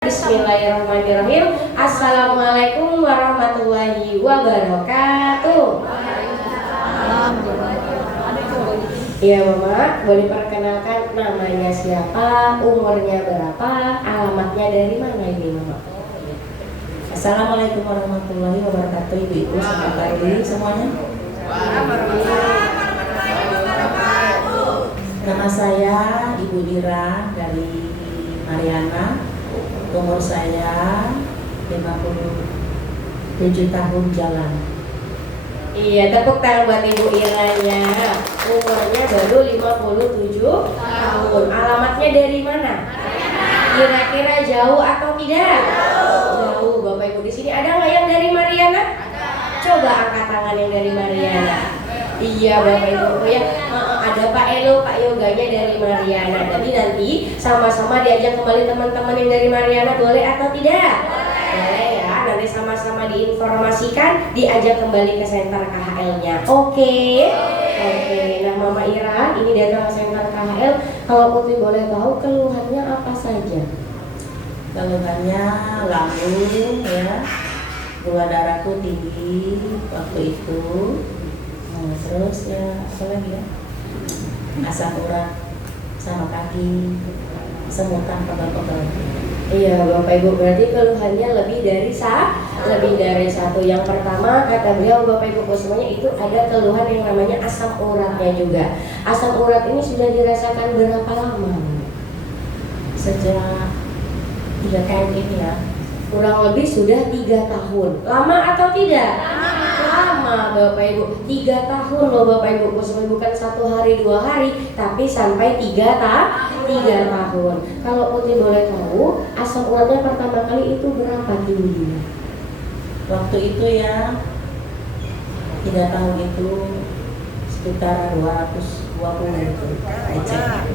Bismillahirrahmanirrahim. Assalamualaikum warahmatullahi wabarakatuh. Ya Mama, boleh perkenalkan namanya siapa, umurnya berapa, alamatnya dari mana ini Mama? Assalamualaikum warahmatullahi wabarakatuh, Ibu-ibu, selamat pagi semuanya. Nama saya Ibu Dira dari Mariana. Umur saya 57 tahun jalan. Iya, tepuk tangan buat Ibu Iranya. Umurnya baru 57 tahun. Alamatnya dari mana? Kira-kira jauh atau tidak? Jauh. Bapak Ibu di sini ada nggak yang dari Mariana? Coba angkat tangan yang dari Mariana. Iya Bapak Ibu ya, ada Pak Elo, Pak Yoganya dari Mariana. Jadi nanti sama-sama diajak kembali teman-teman yang dari Mariana, boleh atau tidak? Boleh ya, nanti sama-sama diinformasikan, diajak kembali ke center KHL-nya. Oke. Nah Mama Ira ini datang ke center KHL. Kalau Putri boleh tahu keluhannya apa saja? Keluhannya lambung ya, gula darahku tinggi waktu itu. Terus ya apa lagi ya, asam urat sama kaki, semutan, pegel-pegel. Iya Bapak Ibu, berarti keluhannya lebih dari satu. Yang pertama kata beliau Bapak Ibu semuanya itu ada keluhan yang namanya asam uratnya juga. Asam urat ini sudah dirasakan berapa lama? Sejak 3 tahun ini ya. Kurang lebih sudah 3 tahun. Lama atau tidak? Lama Bapak Ibu, 3 tahun loh Bapak Ibu, bukan 1 hari 2 hari, tapi sampai 3 tahun. Kalau Putri boleh tahu, asam uratnya pertama kali itu berapa tingginya? Waktu itu ya 3 tahun itu sekitar 220 gitu. Ecek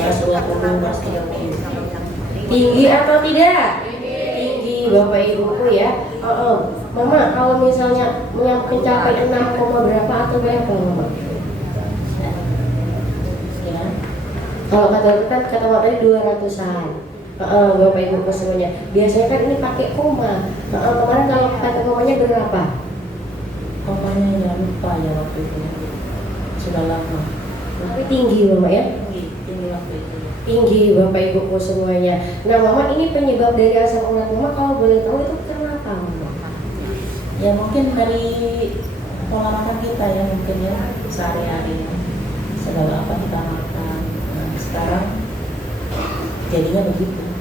220, 230. Tinggi atau tidak? Tinggi Bapak Ibuku ya. Mama, kalau misalnya mencapai 6, berapa atau berapa Mama? Ya. Kalau kata Mama tadi 200-an. Bapak Ibu semuanya. Biasanya kan ini pakai koma. Kemarin kalau kata komanya berapa? Komanya ya lupa ya waktu itu. Sudah lama. Tapi tinggi Mama ya? Tinggi waktu itu. Tinggi Bapak Ibu semuanya. Nah Mama, ini penyebab dari asam urat Mama kalau boleh tahu itu kenapa Mama? Ya mungkin dari pola makan kita ya, mungkin ya sehari-hari segala apa kita makan. Nah, sekarang jadinya begitu.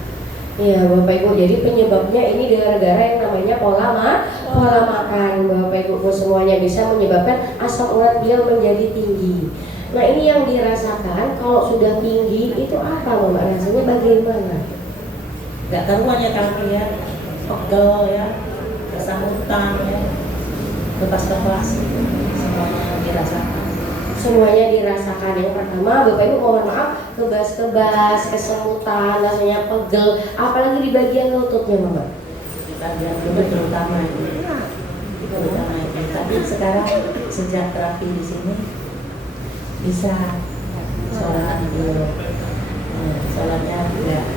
Iya Bapak Ibu, jadi penyebabnya ini gara-gara yang namanya pola makan. Bapak Ibu semuanya bisa menyebabkan asam urat beliau menjadi tinggi. Nah ini yang dirasakan kalau sudah tinggi itu apa Mama? Rasanya bagaimana? Gak karuan ya kaki ya, pegel ya, kesamutan ya, lepas-lepas, semuanya dirasakan. Semuanya dirasakan. Yang pertama Bapak Ibu mohon maaf, kebas-kebas, kesemutan, rasanya pegel, apalagi di bagian lututnya Mama. Di bagian lutut terutama itu. Tapi sekarang sejak terapi di sini bisa sholat dulu. Sholatnya tidak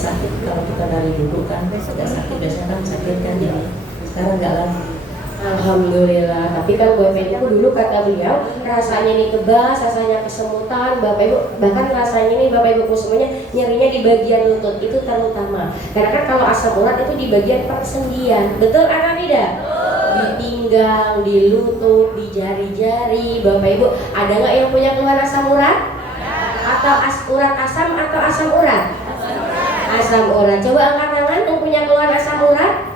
sakit. Kalau kita dari dulu kan sudah sakit, biasanya kan sakit kan, jadi sekarang nggak lagi. Alhamdulillah. Tapi kan Bapak Ibu dulu kata beliau rasanya nih kebas, rasanya kesemutan, Bapak Ibu bahkan rasanya nih Bapak Ibu semuanya nyerinya di bagian lutut itu terutama. Karena kan kalau asam urat itu di bagian persendian, betul atau tidak? Di pinggang, di lutut, di jari-jari. Bapak Ibu ada nggak yang punya keluhan asam urat? Atau urat asam atau asam urat? Asam urat. Coba angkat tangan yang punya keluhan asam urat.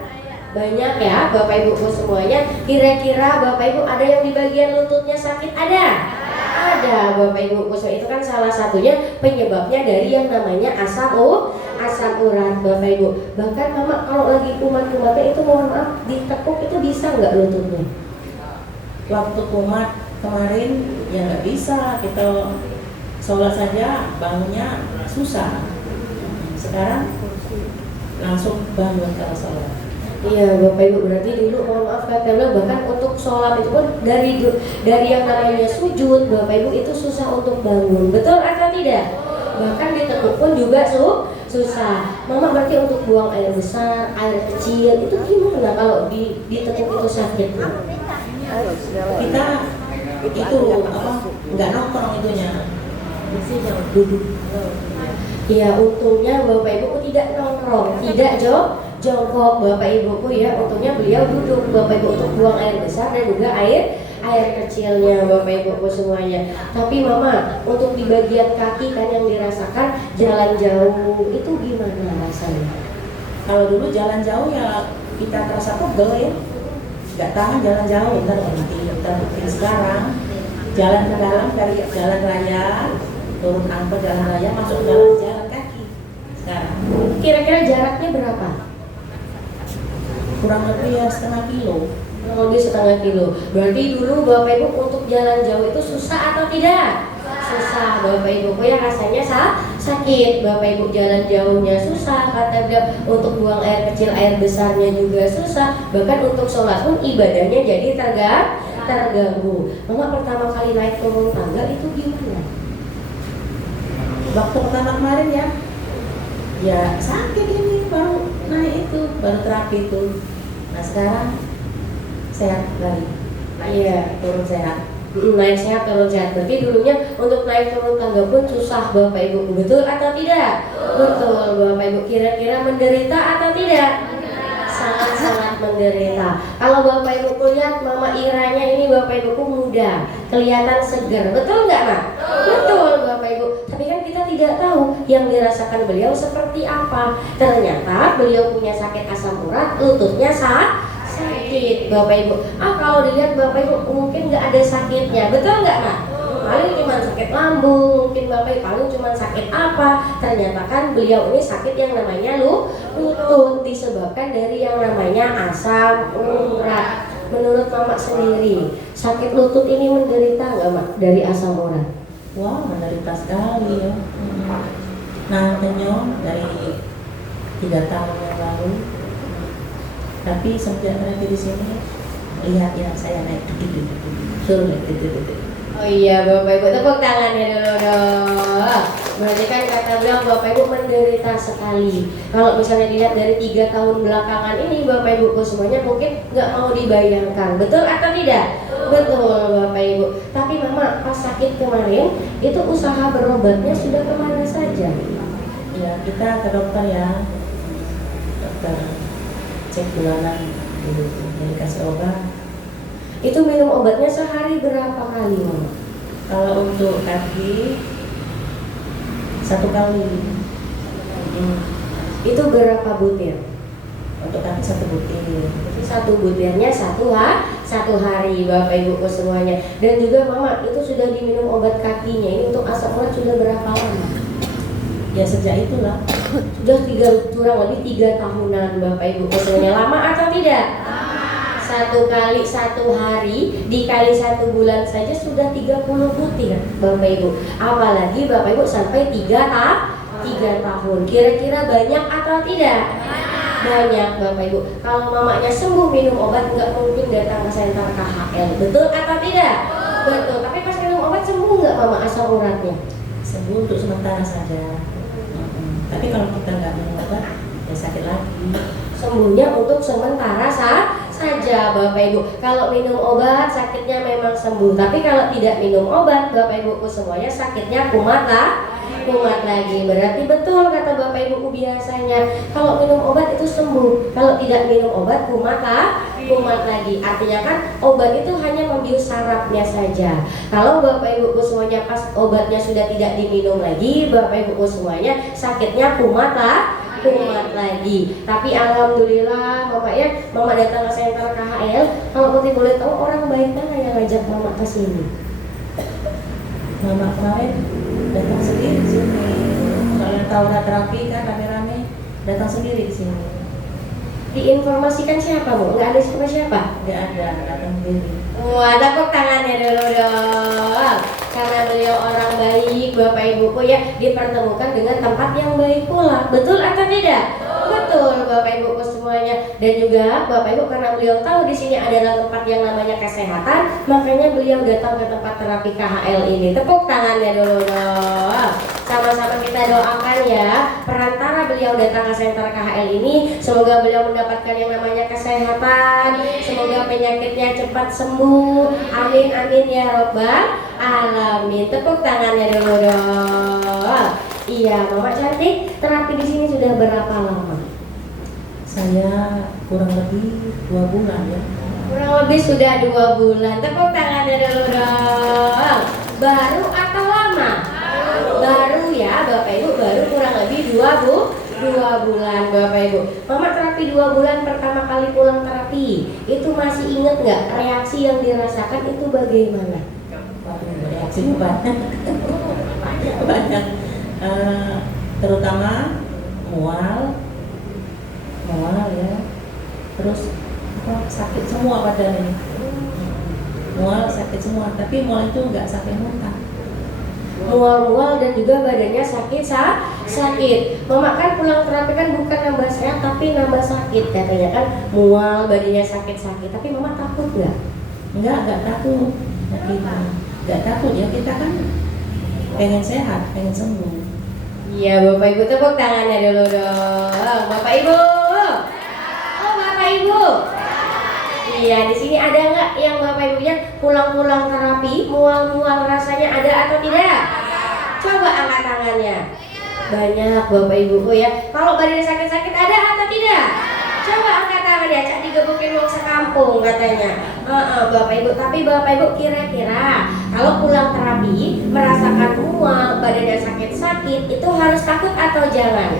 Banyak ya Bapak Ibu semuanya. Kira-kira Bapak Ibu ada yang di bagian lututnya sakit? Ada? Ada Bapak Ibu. Itu kan salah satunya penyebabnya dari yang namanya asam urat Bapak Ibu. Bahkan Mama kalau lagi kumat-kumatnya itu mohon maaf ditekuk itu bisa nggak lututnya? Waktu kumat kemarin ya nggak bisa, kita sholat saja bangunnya susah. Sekarang langsung bangun kalau sholat. Iya Bapak Ibu, berarti dulu mohon maaf kata beliau bahkan untuk sholat itu pun dari yang namanya sujud Bapak Ibu itu susah untuk bangun, betul atau tidak? Bahkan ditekuk pun juga susah. Mama berarti untuk buang air besar, air kecil itu gimana kalau ditekuk itu sakit? Kita itu nggak nongkrong itunya, duduk. Ya untungnya Bapak Ibu tidak nongkrong, tidak jongkok Bapak Ibu ya, untungnya beliau duduk Bapak Ibu untuk buang air besar dan juga air kecilnya Bapak Ibu semuanya. Tapi Mama untuk di bagian kaki kan yang dirasakan jalan jauh itu gimana rasanya? Kalau dulu jalan jauh ya kita terasa pegel ya, nggak tahan jalan jauh, ntar berhenti. Tapi sekarang jalan ke dalam dari jalan raya, turun angkot jalan raya, masuk jalan kaki. Sekarang Kira-kira jaraknya berapa? kurang lebih ya setengah kilo. Kurang lebih setengah kilo. Berarti dulu Bapak Ibu untuk jalan jauh itu susah atau tidak? Susah Bapak Ibu ya, rasanya sakit. Bapak Ibu jalan jauhnya susah, kata beliau untuk buang air kecil air besarnya juga susah. Bahkan untuk sholat pun ibadahnya jadi terganggu. Mama pertama kali naik turun tangga itu gimana? Waktu pertama kemarin ya sakit ini, baru naik itu, baru terapi itu. Nah sekarang sehat lagi. Iya, turun sehat. Naik sehat turun sehat. Berarti dulunya untuk naik turun tangga pun susah Bapak Ibu. Betul atau tidak? Betul Bapak Ibu. Kira-kira menderita atau tidak? Sangat-sangat menderita. Kalau Bapak Ibu lihat Mama Iranya ini Bapak Ibu muda, kelihatan segar. Betul nggak Mak? Betul Bapak Ibu. Tapi kan kita tidak tahu yang dirasakan beliau seperti apa. Ternyata beliau punya sakit asam urat, lututnya sakit Bapak Ibu. Kalau dilihat Bapak Ibu mungkin nggak ada sakitnya, betul nggak Mak? Paling cuma sakit lambung, mungkin Bapak Ibu paling cuma sakit apa? Ternyata kan beliau ini sakit yang namanya lutut, disebabkan dari yang namanya asam urat. Menurut Mama sendiri, sakit lutut ini menderita nggak Mak dari asam urat? Wah, menderita sekali ya. Nah, penyok dari 3 tahun yang lalu. Tapi semenjak terapi di sini, lihat ya saya naik suruh naik. Oh iya Bapak Ibu, tepuk tangannya dulu dong. Berarti kan kata beliau Bapak Ibu menderita sekali. Kalau misalnya dilihat dari 3 tahun belakangan ini Bapak Ibu semuanya mungkin nggak mau dibayangkan. Betul atau tidak? Betul Bapak Ibu. Tapi Mama pas sakit kemarin itu usaha berobatnya sudah kemana saja? Ya kita ke dokter ya, dokter cek bulanan dulu, dikasih obat. Itu minum obatnya sehari berapa kali Mama? Kalau untuk kaki 1 kali. Itu berapa butir? Untuk kaki 1 butir. Jadi 1 butirnya satu hari Bapak Ibu semuanya. Dan juga Mama itu sudah diminum obat kakinya ini untuk asam urat sudah berapa lama? Ya sejak itulah. Sudah kurang lebih 3 tahunan Bapak Ibu semuanya. Lama atau tidak? 1 kali 1 hari dikali 1 bulan saja sudah 30 butir Bapak Ibu. Apalagi Bapak Ibu sampai 3 tahun. Kira-kira banyak atau tidak? Banyak Bapak Ibu. Kalau mamanya sembuh minum obat nggak mungkin datang ke senter KHL. Betul atau tidak? Betul. Tapi pas minum obat sembuh nggak Mama asam uratnya? Sembuh untuk sementara saja. Tapi kalau kita nggak minum obat ya sakit lagi. Sembuhnya untuk sementara saja Bapak Ibu. Kalau minum obat sakitnya memang sembuh. Tapi kalau tidak minum obat Bapak Ibu semuanya sakitnya kumat lagi. Berarti betul kata Bapak Ibu biasanya kalau minum obat itu sembuh. Kalau tidak minum obat kumat lagi. Artinya kan obat itu hanya membius sarafnya saja. Kalau Bapak Ibu semuanya pas obatnya sudah tidak diminum lagi, Bapak Ibu semuanya sakitnya kumat lagi. Tapi alhamdulillah Mama ya, Mama datang ke senter KHL. Kalau Putih boleh tahu orang baik mana yang ngajak Mama ke sini? Mama kemarin datang sendiri di sini. Soalnya tahu udah terapi kan rame-rame, datang sendiri di sini. Diinformasikan siapa Bu? Nggak ada siapa? Nggak ada, datang sendiri. Wah, tepuk tangannya dulu dong. Karena beliau orang baik, Bapak Ibuku ya, dipertemukan dengan tempat yang baik pula. Betul atau tidak? Betul Bapak Ibuku semuanya. Dan juga Bapak Ibu karena beliau tahu di sini adalah tempat yang namanya kesehatan, makanya beliau datang ke tempat terapi KHL ini. Tepuk tangannya dulu dong. Sama-sama kita doakan ya, perantara beliau datang ke sentra KHL ini, semoga beliau mendapatkan yang namanya kesehatan, semoga penyakitnya cepat sembuh. Amin amin ya robbal alamin. Tepuk tangannya dulu dong. Iya, Mama cantik. Terapi di sini sudah berapa lama? Saya kurang lebih 2 bulan ya. Kurang lebih sudah 2 bulan. Tepuk tangannya dulu dong. Baru atau lama? Baru ya Bapak Ibu, baru kurang lebih 2 bulan Bapak Ibu. Mama terapi 2 bulan, pertama kali pulang terapi, itu masih ingat nggak reaksi yang dirasakan itu bagaimana? Reaksi banyak. Banyak. Terutama mual ya, terus sakit semua badan ini, mual sakit semua, tapi mual itu nggak sampai muntah, Mual-mual dan juga badannya sakit. Mama kan pulang terapi kan bukan nambah sehat tapi nambah sakit katanya kan, mual badannya sakit, tapi Mama takut nggak? nggak takut, nggak takut ya, kita kan pengen sehat, pengen sembuh. Iya Bapak Ibu, tepuk tangannya dulu dong. Bapak Ibu. Oh Bapak Ibu. Iya, di sini ada nggak yang Bapak Ibunya pulang-pulang terapi mual-mual rasanya ada atau tidak? Coba angkat tangannya. Banyak Bapak Ibu ya. Kalau badannya sakit-sakit ada atau tidak? Coba angkat tangannya. Cak digebukin uang sekampung katanya. Bapak Ibu. Tapi Bapak Ibu kira-kira kalau pulang terapi merasakan mual, badannya sakit-sakit, itu harus takut atau jangan?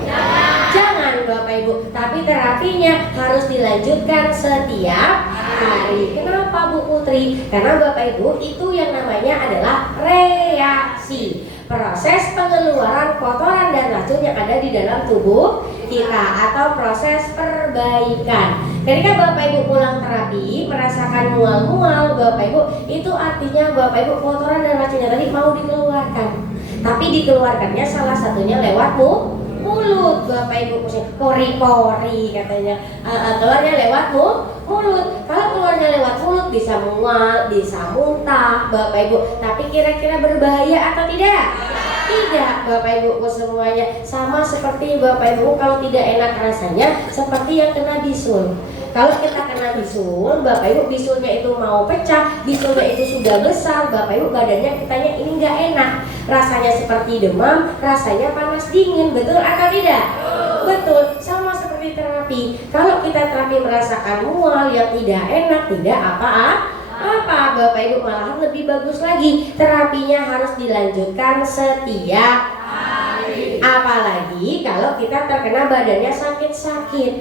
Jangan Bapak Ibu. Tapi terapinya harus dilanjutkan setiap hari. Kenapa Bu Putri? Karena Bapak Ibu itu yang namanya adalah reaksi, proses pengeluaran kotoran dan racun yang ada di dalam tubuh kita, atau proses perbaikan. Ketika Bapak Ibu pulang terapi merasakan mual-mual, Bapak Ibu, itu artinya Bapak Ibu kotoran dan racunnya tadi mau dikeluarkan. Tapi dikeluarkannya salah satunya lewat mulut Bapak Ibu, pori-pori katanya. Keluarnya lewat mulut. Kalau keluarnya lewat mulut bisa mual, bisa muntah Bapak Ibu. Tapi kira-kira berbahaya atau tidak? Tidak Bapak Ibu semuanya. Sama seperti Bapak Ibu kalau tidak enak rasanya seperti yang kena bisul. Kalau kita kena bisul, Bapak Ibu bisulnya itu mau pecah, bisulnya itu sudah besar, Bapak Ibu badannya kitanya ini nggak enak, rasanya seperti demam, rasanya panas dingin, betul atau tidak? Betul. Sama seperti terapi. Kalau kita terapi merasakan mual yang tidak enak, tidak apa Bapak Ibu, malahan lebih bagus lagi, terapinya harus dilanjutkan setiap hari. Apalagi kalau kita terkena badannya sakit-sakit.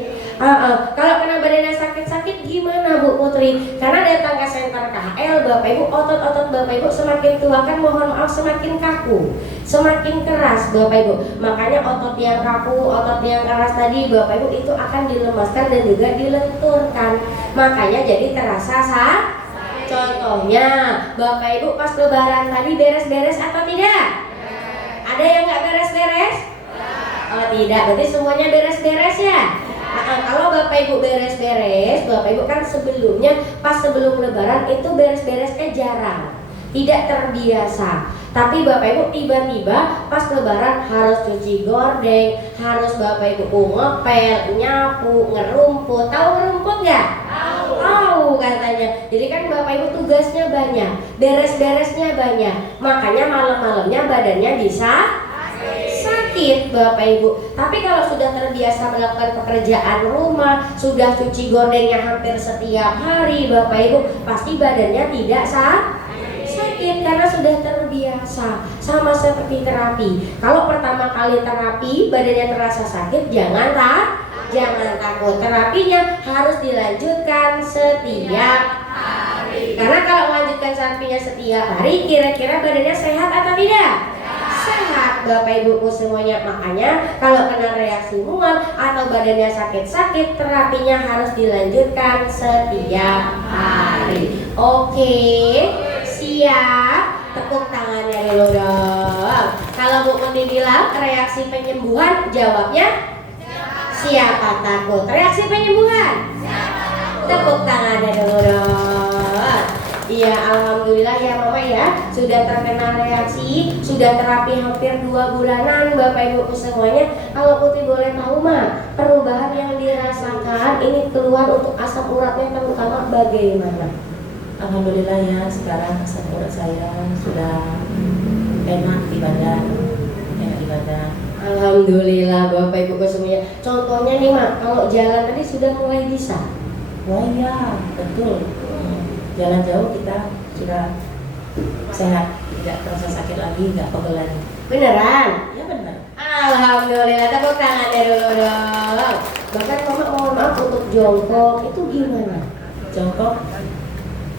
Kalau kena badannya sakit-sakit gimana Bu Putri? Karena datang ke sentra KHL Bapak Ibu, otot-otot Bapak Ibu semakin tua kan, mohon maaf semakin kaku, semakin keras Bapak Ibu. Makanya otot yang kaku, otot yang keras tadi Bapak Ibu itu akan dilemaskan dan juga dilenturkan. Makanya jadi terasa Contohnya Bapak Ibu pas lebaran tadi beres-beres atau tidak? Ada yang nggak beres-beres? Oh tidak, berarti semuanya beres-beres ya? Kalau Bapak Ibu beres-beres, Bapak Ibu kan sebelumnya pas sebelum lebaran itu beres-beresnya jarang, tidak terbiasa. Tapi Bapak Ibu tiba-tiba pas lebaran harus cuci gordeng, harus Bapak Ibu ngepel, nyapu, ngerumput. Tahu ngerumput nggak? Tahu katanya. Jadi kan Bapak Ibu tugasnya banyak, beres-beresnya banyak, makanya malam-malamnya badannya bisa sakit Bapak Ibu. Tapi kalau sudah terbiasa melakukan pekerjaan rumah, sudah cuci gordengnya hampir setiap hari Bapak Ibu, pasti badannya tidak sakit karena sudah terbiasa. Sama seperti terapi. Kalau pertama kali terapi badannya terasa sakit, jangan takut. Terapinya harus dilanjutkan setiap hari. Karena kalau melanjutkan terapinya setiap hari, kira-kira badannya sehat atau tidak? Sehat Bapak Ibu semuanya. Makanya kalau kena reaksi mual atau badannya sakit-sakit, terapinya harus dilanjutkan setiap hari. Oke, siap. Tepuk tangannya dulu dong. Kalau Bu Muti bilang reaksi penyembuhan, jawabnya Siapa takut? Reaksi penyembuhan. Tepuk tangannya dulu dong. Iya, alhamdulillah ya Mama ya, sudah terkena reaksi, sudah terapi hampir 2 bulanan Bapak Ibu semuanya. Kalau Putri boleh tahu mah, perubahan yang dirasakan ini keluar untuk asam uratnya terutama bagaimana? Alhamdulillah ya, sekarang asam urat saya sudah enak di badan, enak di badan. Alhamdulillah Bapak Ibu semuanya. Contohnya nih Mak, kalau jalan tadi sudah mulai bisa. Wah iya, betul. Jalan jauh kita sudah sehat, tidak terasa sakit lagi, nggak pegel lagi. Beneran? Ya benar. Alhamdulillah, tepuk tangannya dulu dong. Bahkan Mama mohon maaf untuk jongkok itu gimana? Jongkok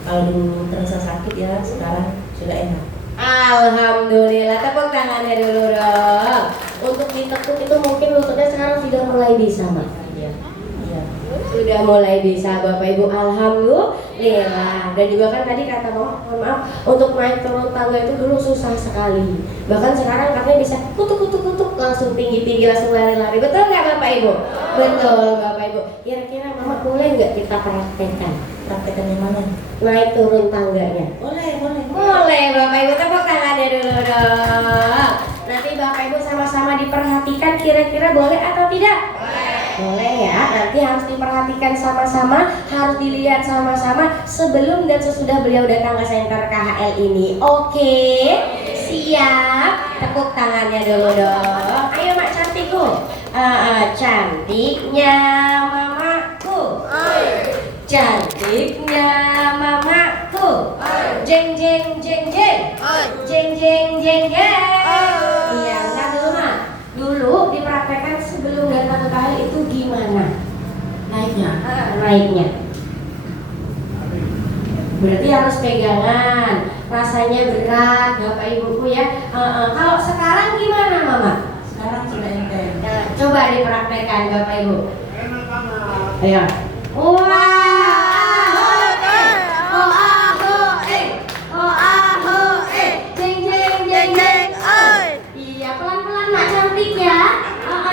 kalau dulu terasa sakit ya, sekarang sudah enak. Alhamdulillah, tepuk tangannya dulu dong. Untuk ditekuk itu mungkin lututnya sekarang sudah mulai bisa Mak. Iya, iya. Sudah mulai bisa Bapak Ibu, alhamdulillah. Dan juga kan tadi kata Mama, mohon maaf, untuk naik turun tangga itu dulu susah sekali. Bahkan sekarang katanya bisa kutuk langsung tinggi langsung lari-lari. Betul nggak Bapak Ibu? Betul Bapak Ibu. Kira-kira Mama boleh nggak kita praktekkan? Praktekan yang mana? Naik turun tangganya. Boleh. Boleh Bapak Ibu, tepuk tangannya dulu dong. Nanti Bapak Ibu sama-sama diperhatikan kira-kira boleh atau tidak? Boleh ya, nanti harus diperhatikan sama-sama, harus dilihat sama-sama sebelum dan sesudah beliau datang ke Center KHL ini. Oke, siap. Tepuk tangannya dulu dong. Ayo Mak cantikku. Cantiknya mamaku. Cantiknya mamaku. Jeng jeng jeng jeng. Jeng jeng jeng jeng. Iya, enggak dulu Mak. Dulu dipraktekkan sebelum datang ke KHL itu gimana? Naiknya. Berarti harus pegangan. Rasanya berat Bapak Ibuku ya. Kalau sekarang gimana Mama? Sekarang sudah enteng. Coba dipraktekkan Bapak Ibu. Ayo. Jeng jeng jeng jeng. Iya, pelan-pelan Mak, cantik ya.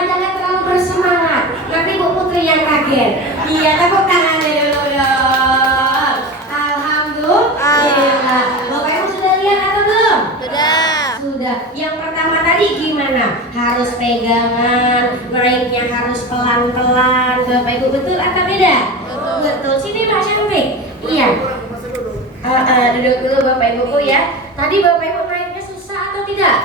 Jangan terlalu bersemangat. Nanti Bu Putri yang kaget. Iya, tepuk tangannya dulu dong. Alhamdulillah. Bapak Ibu sudah lihat atau belum? Sudah. Yang pertama tadi gimana? Harus pegangan, naiknya harus pelan-pelan. Bapak Ibu betul atau beda? Betul. Sini Mak cantik. Iya. Duduk dulu Bapak Ibuku ya. Tadi Bapak Ibu naiknya susah atau tidak?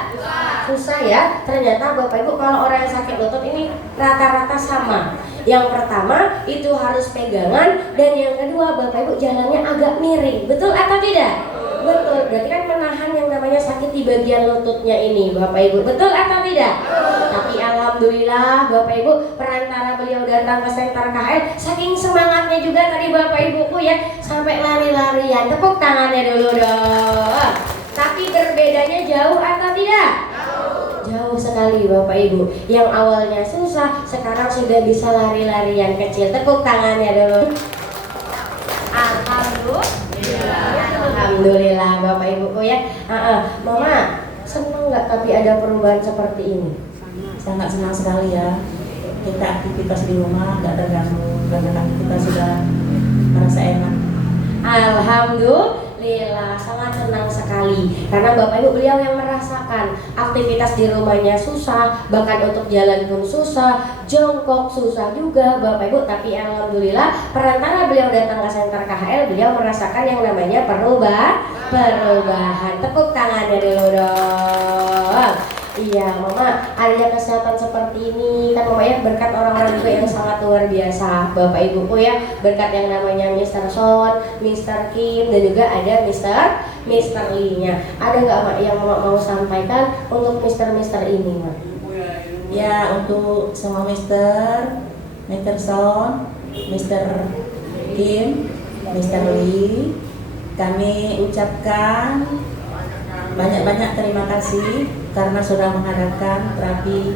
Susah ya. Ternyata Bapak Ibu kalau orang yang sakit lutut ini rata-rata sama. Yang pertama itu harus pegangan, dan yang kedua Bapak Ibu jalannya agak miring. Betul atau tidak? Betul. Berarti kan menahan yang namanya sakit di bagian lututnya ini Bapak Ibu. Betul atau tidak? Tapi alhamdulillah Bapak Ibu, perantara beliau datang ke Center KHL, saking semangatnya juga tadi Bapak Ibuku ya, sampai lari-larian. Tepuk tangannya dulu dong. Tapi berbedanya jauh atau tidak? Jauh sekali Bapak Ibu. Yang awalnya susah, sekarang sudah bisa lari-larian kecil. Tepuk tangannya dulu. Alhamdulillah Bapak Ibuku ya. Mama, senang nggak tapi ada perubahan seperti ini? Sangat senang sekali ya. Kita aktivitas di rumah nggak terganggu, karena kita sudah merasa enak. Alhamdulillah, sangat senang sekali. Karena Bapak Ibu beliau yang merasakan aktivitas di rumahnya susah, bahkan untuk jalan pun susah, jongkok susah juga Bapak Ibu. Tapi alhamdulillah perantara beliau datang ke Center KHL, beliau merasakan yang namanya perubahan. Tepuk tangannya dulu dong. Iya Mama, adanya kesehatan seperti ini kan Mama ya, berkat orang-orang juga yang sangat luar biasa Bapak Ibuku ya. Berkat yang namanya Mr. Son, Mr. Kim, dan juga ada Mr. Lee-nya. Ada nggak Mak yang Mama mau sampaikan untuk Mr. ini Mak? Ya, untuk semua Mr. Son, Mr. Kim, Mr. Lee, kami ucapkan banyak-banyak terima kasih karena sudah mengadakan terapi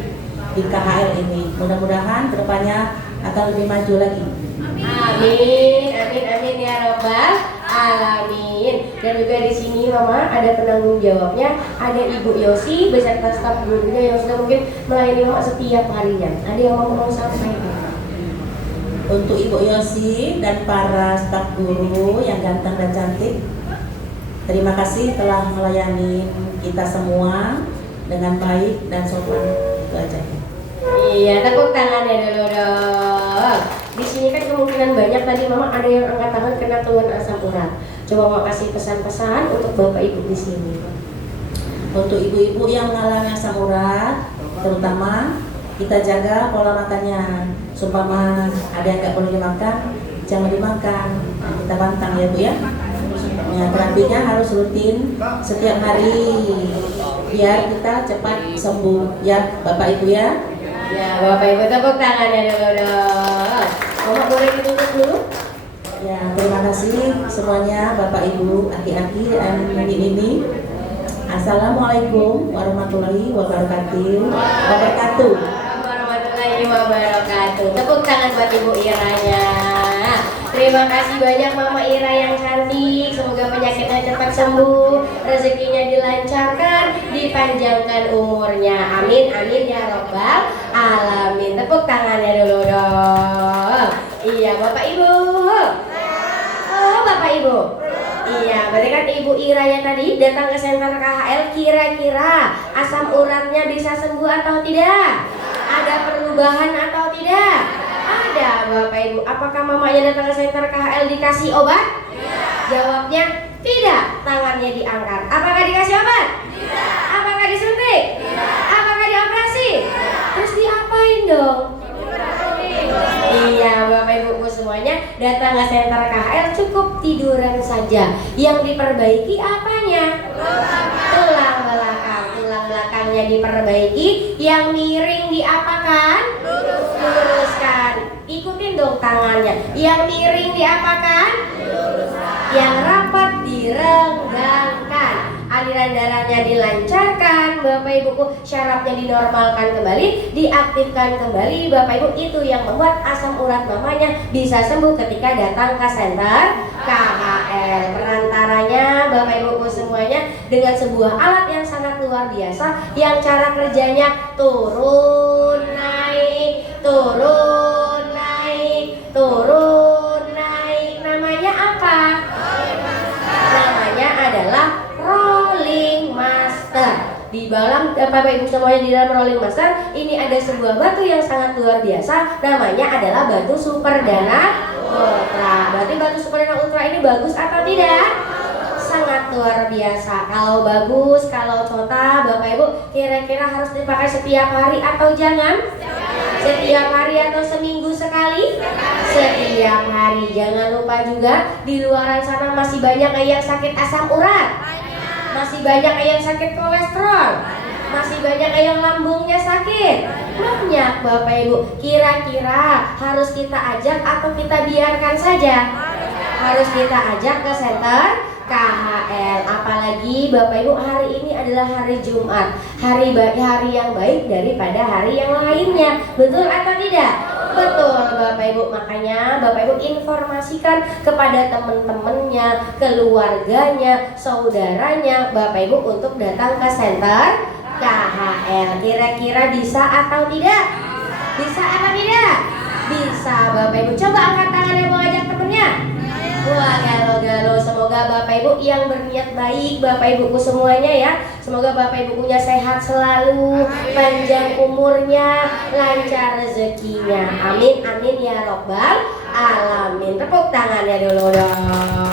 di KHL ini. Mudah-mudahan kedepannya akan lebih maju lagi. Amin ya robbal Alamin. Dan juga di sini Mama ada penanggung jawabnya, ada Ibu Yosi beserta staf gurunya yang sudah mungkin melayani Mama setiap harinya. Ada yang mau sampaikan? Untuk Ibu Yosi dan para staf guru yang ganteng dan cantik, terima kasih telah melayani kita semua dengan baik dan sopan. Itu aja. Iya, tepuk tangannya dulu dong. Di sini kan kemungkinan banyak tadi Mama ada yang angkat tangan kena keluhan asam urat. Coba Mama kasih pesan-pesan untuk Bapak Ibu di sini. Untuk ibu-ibu yang mengalami asam urat, terutama kita jaga pola makannya. Sumpama ada yang nggak boleh dimakan, jangan dimakan. Nah, kita pantang ya Bu ya. Ya, terapinya harus rutin setiap hari biar kita cepat sembuh ya Bapak Ibu ya. Ya, Bapak Ibu tepuk tangannya dulu dong. Mama boleh ditutup dulu? Ya, terima kasih semuanya Bapak Ibu, aki-aki dan nini-nini. Assalamualaikum warahmatullahi wabarakatuh. Warahmatullahi wabarakatuh. Tepuk tangan buat Ibu Iranya. Terima kasih banyak Mama Ira yang cantik. Semoga penyakitnya cepat sembuh, rezekinya dilancarkan, dipanjangkan umurnya. Amin amin ya robbal alamin. Tepuk tangannya dulu dong. Iya Bapak Ibu. Oh Bapak Ibu. Iya, berarti kan Ibu Ira yang tadi datang ke senter KHL, kira-kira asam uratnya bisa sembuh atau tidak? Ada perubahan atau tidak? Ada Bapak Ibu. Apakah mamanya datang ke senter KHL dikasih obat? Jawabnya tidak. Tangannya diangkat. Apakah dikasih obat? Apakah disuntik? Apakah dioperasi? Terus diapain dong? Iya Bapak Ibu semuanya datang ke senter KHL cukup tiduran saja. Yang diperbaiki apanya? Tulang belakang. Tulang belakangnya diperbaiki. Yang miring diapakan? Luruskan. Ikutin dong tangannya. Yang miring diapakan? Yang rapat direnggangkan. Aliran darahnya dilancarkan, Bapak Ibuku, syarafnya dinormalkan kembali, diaktifkan kembali, Bapak Ibu. Itu yang membuat asam urat mamanya bisa sembuh ketika datang ke senter KHL. Perantaranya Bapak Ibuku semuanya dengan sebuah alat yang sangat luar biasa, yang cara kerjanya turun naik, turun naik, turun naik. Namanya apa? Namanya adalah rolling master. Di dalam Bapak Ibu semuanya, di dalam rolling master ini ada sebuah batu yang sangat luar biasa, namanya adalah batu super dana ultra. Berarti batu super dana ultra ini bagus atau tidak? Sangat luar biasa. Kalau bagus, kalau cota, Bapak Ibu kira-kira harus dipakai setiap hari atau jangan? Setiap hari atau seminggu sekali? Setiap hari. Jangan lupa juga di luaran sana masih banyak yang sakit asam urat, masih banyak yang sakit kolesterol, masih banyak yang lambungnya sakit. Banyak Bapak Ibu. Kira-kira harus kita ajak atau kita biarkan saja? Harus kita ajak ke senter KHL. Apalagi Bapak Ibu hari ini adalah hari Jumat, hari yang baik daripada hari yang lainnya. Betul atau tidak? Betul Bapak Ibu. Makanya Bapak Ibu informasikan kepada teman-temannya, keluarganya, saudaranya Bapak Ibu untuk datang ke senter KHL. Kira-kira bisa atau tidak? Bisa atau tidak? Bisa Bapak Ibu. Coba angkat tangan yang mau ajak temennya. Wah, galo-galo. Semoga Bapak Ibu yang berniat baik, Bapak Ibuku semuanya ya, semoga Bapak Ibukunya sehat selalu, panjang umurnya, lancar rezekinya. Amin amin ya robbal alamin. Tepuk tangannya dulu dong.